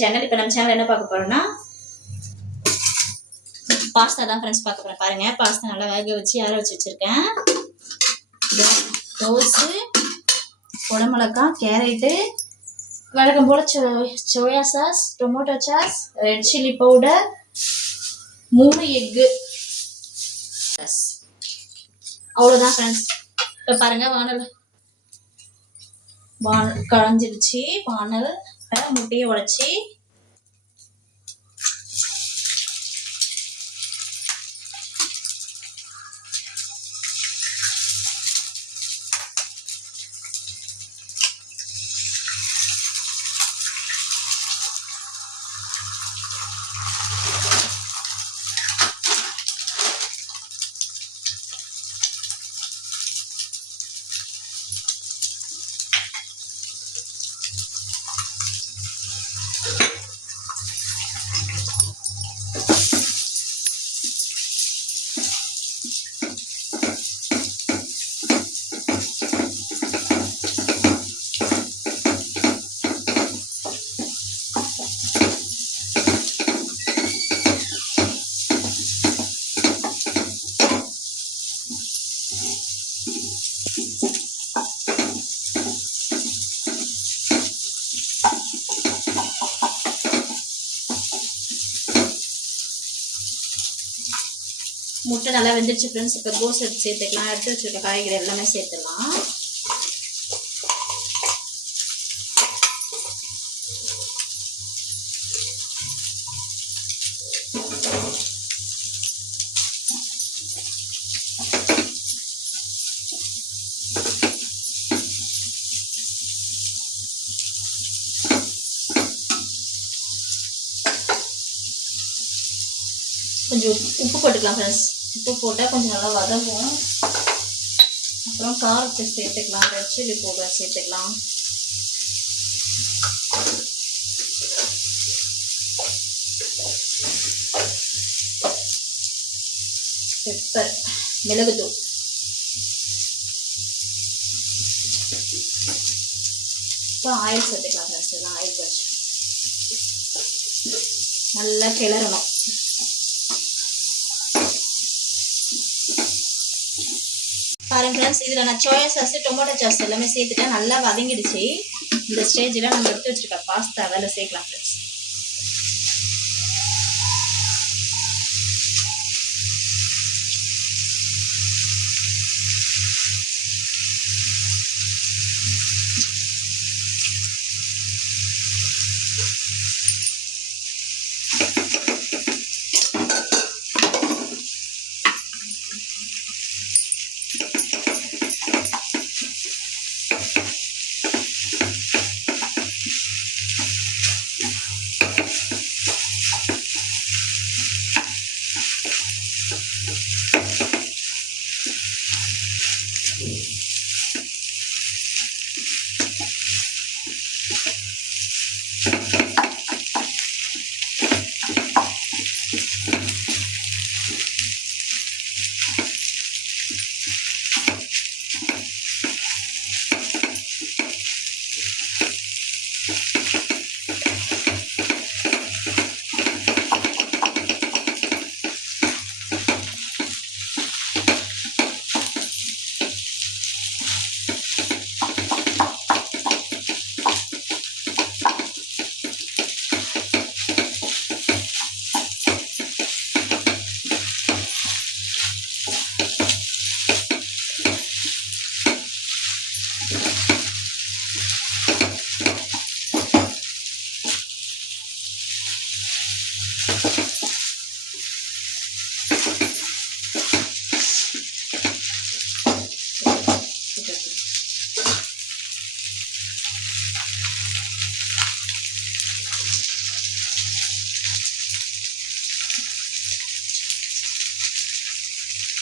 Channel. இப்போ நம்ம channel என்ன பார்க்க போறோம்னா பாஸ்தா தான் ஃப்ரெண்ட்ஸ் பார்க்க போறேன். பாருங்க, பாஸ்தா நல்லா வேக வச்சு ஆற வச்சு வச்சிருக்கேன். ரோஸு, குடமிளகாய், கேரட்டு, வழக்கம் போல soya sauce, tomato sauce, red chilli powder, 3 egg, அவ்வளோதான் ஃப்ரெண்ட்ஸ். இப்போ பாருங்க, வானல் களைஞ்சிடுச்சு. வானல் முட்டையை உடைச்சி முட்டை நல்லா வெந்துருச்சு ஃப்ரெண்ட்ஸ். இப்போ கோஸ் எடுத்து சேர்த்துக்கலாம். எடுத்து வச்சுருக்க காய்கறி எல்லாமே சேர்த்துக்கலாம். கொஞ்சம் உப்பு போட்டுக்கலாம் ஃப்ரெண்ட்ஸ். உப்பு போட்டால் கொஞ்சம் நல்லா வதங்கும். அப்புறம் காரத்தை சேர்த்துக்கலாம். ரெட் சில்லி பவுடர் சேர்த்துக்கலாம். பெப்பர், மிளகுத்தூள், இப்போ ஆயில் சேர்த்துக்கலாம் ஃப்ரெண்ட்ஸ். இதெல்லாம் ஆயில் வச்சு நல்லா கிளறணும். பாருங்க ஃப்ரெண்ட்ஸ், இதில் நான் சோயா சாஸ், டொமேட்டோ சாஸ் எல்லாமே சேர்த்துட்டேன். நல்லா வதங்கிடுச்சு. இந்த ஸ்டேஜில் நம்ம எடுத்து வச்சுருக்க பாஸ்தா அதில் சேர்க்கலாம் ஃப்ரெண்ட்ஸ்.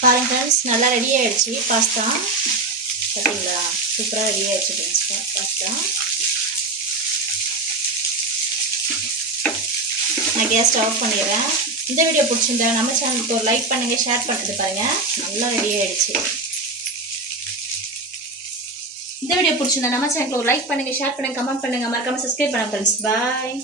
பாருங்க ஃப்ரெண்ட்ஸ், நல்லா ரெடி ஆகிடுச்சு பாஸ்தா. பார்த்தீங்களா, சூப்பராக ரெடி ஆகிடுச்சு ஃப்ரெண்ட்ஸ் பாஸ்தா. நான் கேஸ்ட் ஆஃப் பண்ணிடுறேன். இந்த வீடியோ பிடிச்சிருந்தா நம்ம சேனலுக்கு ஒரு லைக் பண்ணுங்கள், ஷேர் பண்ணுறது பாருங்கள். நல்லா ரெடி ஆகிடுச்சு. இந்த வீடியோ பிடிச்சிருந்தா நம்ம சேனலுக்கு ஒரு லைக் பண்ணுங்கள், ஷேர் பண்ணுங்கள், கமெண்ட் பண்ணுங்கள், மறக்காமல் சப்ஸ்கிரைப் பண்ணுங்கள் ஃப்ரெண்ட்ஸ். பாய்.